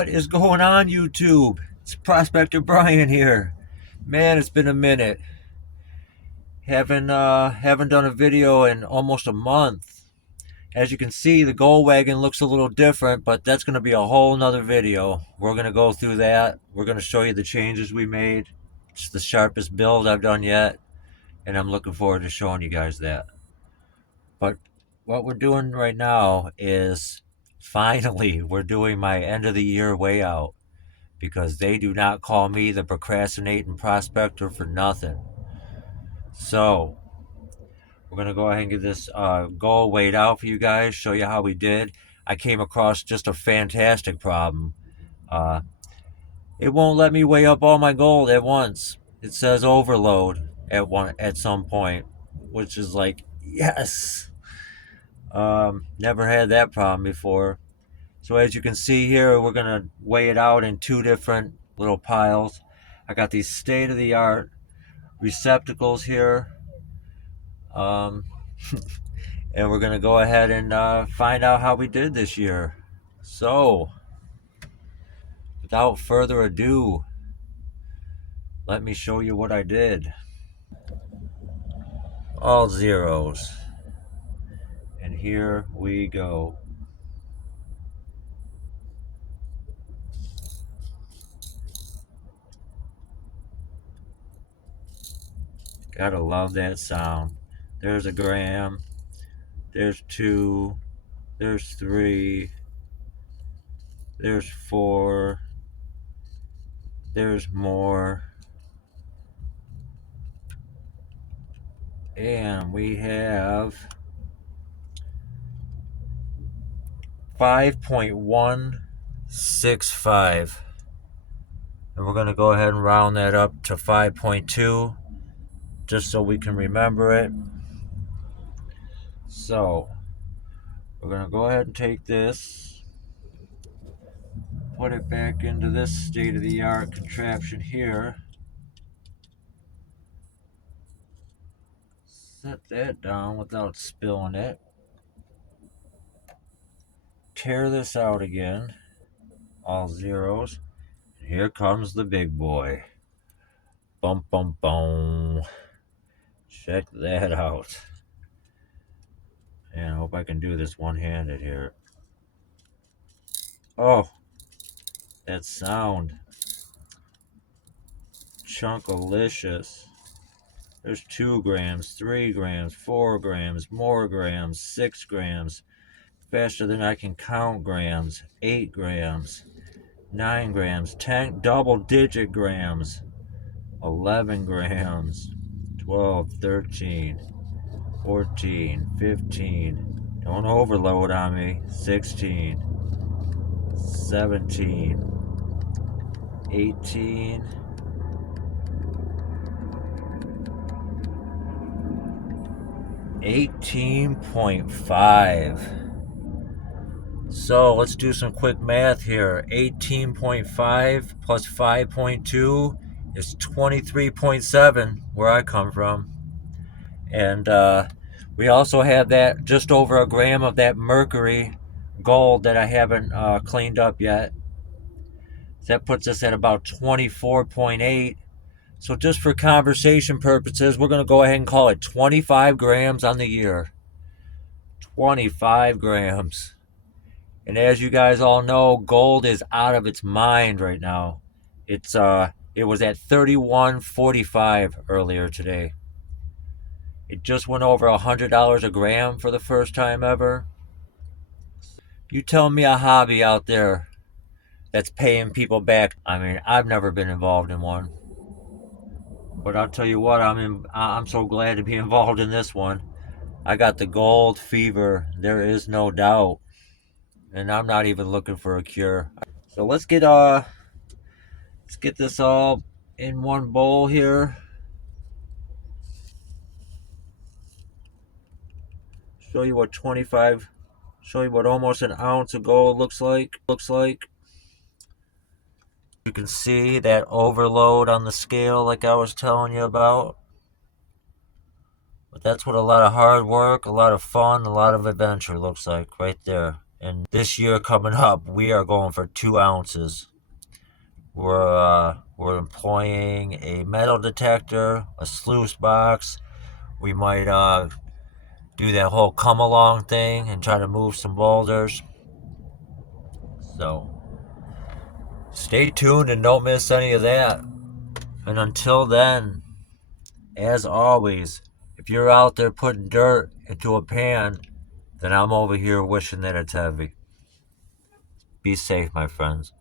What is going on, YouTube? It's Prospector Brian here. Man, it's been a minute. Haven't done a video in almost a month. As you can see, the gold wagon looks a little different, but that's going to be a whole nother video. We're going to go through that. We're going to show you the changes we made. It's the sharpest build I've done yet, and I'm looking forward to showing you guys that. But what we're doing right now is finally we're doing my end of the year way out, because they do not call me the procrastinating prospector for nothing. So we're going to go ahead and get this goal weighed out for you guys, show you how we did. I came across just a fantastic problem. Uh, it won't let me weigh up all my gold at once. It says overload at some point, which is like, yes. Never had that problem before. So as you can see here, we're going to weigh it out in two different little piles. I got these state-of-the-art receptacles here. And we're going to go ahead and find out how we did this year. So, without further ado, let me show you what I did. All zeros. And here we go. Gotta love that sound. There's a gram. There's 2. There's 3. There's 4. There's more. And we have 5.165. And we're going to go ahead and round that up to 5.2 just so we can remember it. So we're going to go ahead and take this, put it back into this state-of-the-art contraption here. Set that down without spilling it. Tear this out again. All zeros. And here comes the big boy. Bum, bum, bum. Check that out. And I hope I can do this one-handed here. Oh, that sound. Chunkalicious. There's 2 grams, 3 grams, 4 grams, more grams, 6 grams. Faster than I can count grams. 8 grams, 9 grams, 10 double-digit grams. 11 grams, 12, 13, 14, 15. Don't overload on me. 16, 17, 18, 18.5. So let's do some quick math here. 18.5 plus 5.2 is 23.7 where I come from. And we also have that just over a gram of that mercury gold that I haven't cleaned up yet. That puts us at about 24.8. So just for conversation purposes, we're going to go ahead and call it 25 grams on the year. 25 grams. And as you guys all know, gold is out of its mind right now. It was at 31.45 earlier today. It just went over $100 a gram for the first time ever. You tell me a hobby out there that's paying people back. I mean, I've never been involved in one. But I'll tell you what, I'm so glad to be involved in this one. I got the gold fever, there is no doubt. And I'm not even looking for a cure. So let's get this all in one bowl here. Show you what almost an ounce of gold looks like. You can see that overload on the scale like I was telling you about. But that's what a lot of hard work, a lot of fun, a lot of adventure looks like right there. And this year coming up, we are going for 2 ounces. We're employing a metal detector, a sluice box. We might do that whole come along thing and try to move some boulders. So stay tuned and don't miss any of that. And until then, as always, if you're out there putting dirt into a pan, then I'm over here wishing that it's heavy. Be safe, my friends.